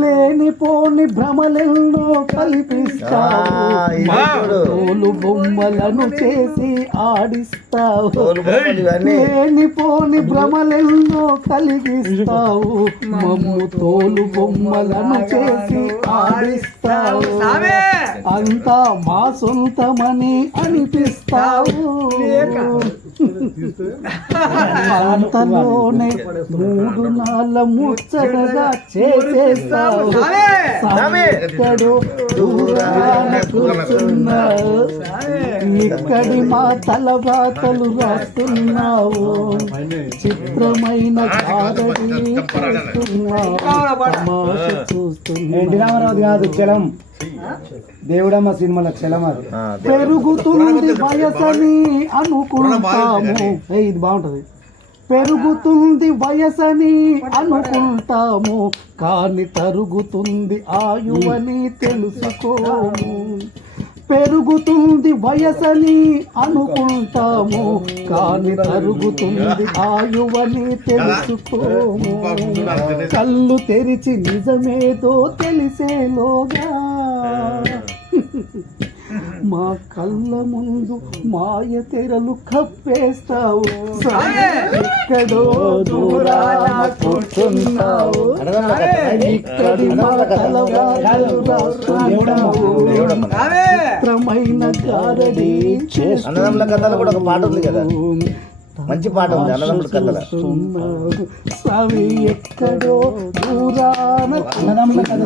లేనిపోని భ్రమలెన్నో కల్పిస్తావు, తోలు బొమ్మలను చేసి ఆడిస్తావు. లేనిపోని భ్రమలెన్నో కలిగిస్తావు, మమ్ము తోలు బొమ్మలను చేసి ఆడిస్తావు. అంతా మా సొంతమని అనిపిస్తావు, అంతలోనే 3 నాళ్ళ ముచ్చటగా చేసేస్తావు. ఎక్కడో దూరాన కూర్చున్నావు, ఇక్కడి మా తలబాతలు రాస్తున్నావు. చిత్రమైన కాదడి చూస్తున్నావు, తమాష చూస్తున్నావు. కాదు చలం దేవుడమ్మ సినిమాల చలం. అది పెరుగుతుంది వయసని అనుకుంటాము, ఇది బాగుంటది. పెరుగుతుంది వయసని అనుకుంటాము, కాని తరుగుతుంది ఆయువని తెలుసుకోము. పెరుగుతుంది వయసని అనుకుంటాము, కాని తరుగుతుంది ఆయువని తెలుసుకోము. కళ్ళు తెరిచి నిజమేదో తెలిసేలోగా మా కళ్ళ ముందు మాయ తెరలు కప్పేస్తావు. ఎక్కడో దూరాన కూర్చున్నావు, ఇక్కడి మా తలవారు రాస్తున్నావు. చిత్రమైన గారడి అన్నదమ్ముల కథలో కూడా ఒక పాట ఉంది కదా, మంచి పాట ఉంది అన్నదమ్ముల కథలో. సవి ఎక్కడో దూరాన అన్నదమ్ముల కథ.